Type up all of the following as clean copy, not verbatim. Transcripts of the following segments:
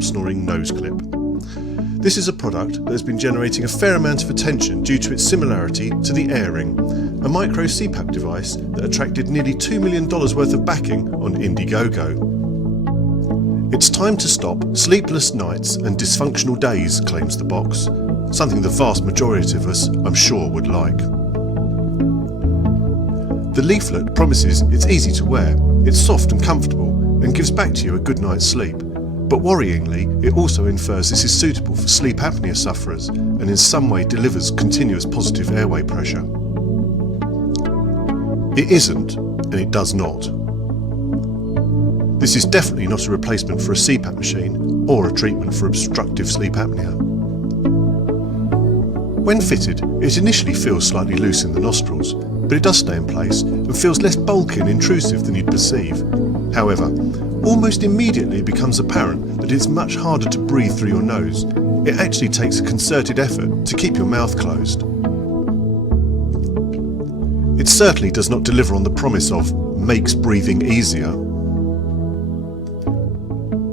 snoring nose clip. This is a product that has been generating a fair amount of attention due to its similarity to the AirRing, a micro CPAP device that attracted nearly $2 million worth of backing on Indiegogo. It's time to stop sleepless nights and dysfunctional days, claims the box, something the vast majority of us, I'm sure, would like. The leaflet promises it's easy to wear, it's soft and comfortable, and gives back to you a good night's sleep. But worryingly, it also infers this is suitable for sleep apnea sufferers and in some way delivers continuous positive airway pressure. It isn't, and it does not. This is definitely not a replacement for a CPAP machine or a treatment for obstructive sleep apnea. When fitted, it initially feels slightly loose in the nostrils, but it does stay in place and feels less bulky and intrusive than you'd perceive. However, almost immediately it becomes apparent that it's much harder to breathe through your nose. It actually takes a concerted effort to keep your mouth closed. It certainly does not deliver on the promise of makes breathing easier.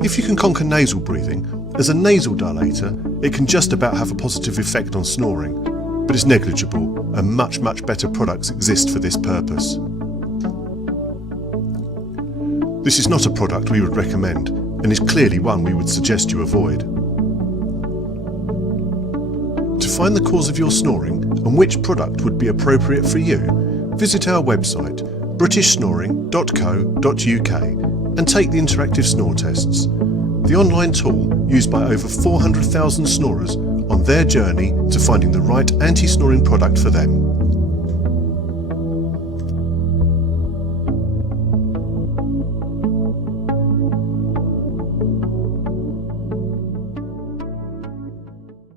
If you can conquer nasal breathing, as a nasal dilator, it can just about have a positive effect on snoring, but it's negligible and much better products exist for this purpose. This is not a product we would recommend and is clearly one we would suggest you avoid. To find the cause of your snoring and which product would be appropriate for you, visit our website britishsnoring.co.uk and take the interactive snore tests, the online tool used by over 400,000 snorers on their journey to finding the right anti-snoring product for them.